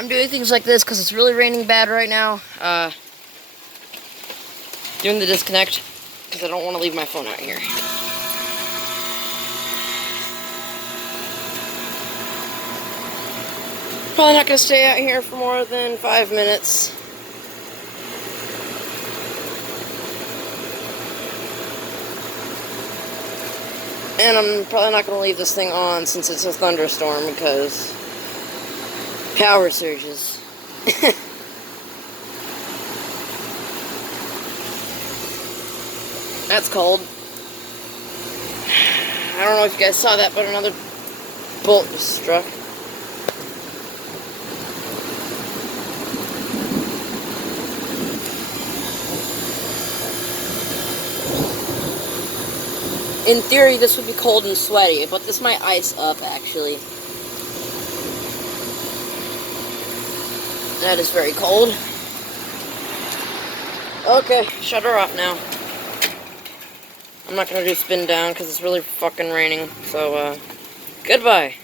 I'm doing things like this because it's really raining bad right now. Doing the disconnect because I don't want to leave my phone out here. Probably not going to stay out here for more than 5 minutes. And I'm probably not going to leave this thing on since it's a thunderstorm because power surges. That's cold. I don't know if you guys saw that, but another bolt was struck. In theory, this would be cold and sweaty, but this might ice up, actually. That is very cold. Okay, shut her off now. I'm not gonna do spin down because it's really fucking raining, so, goodbye.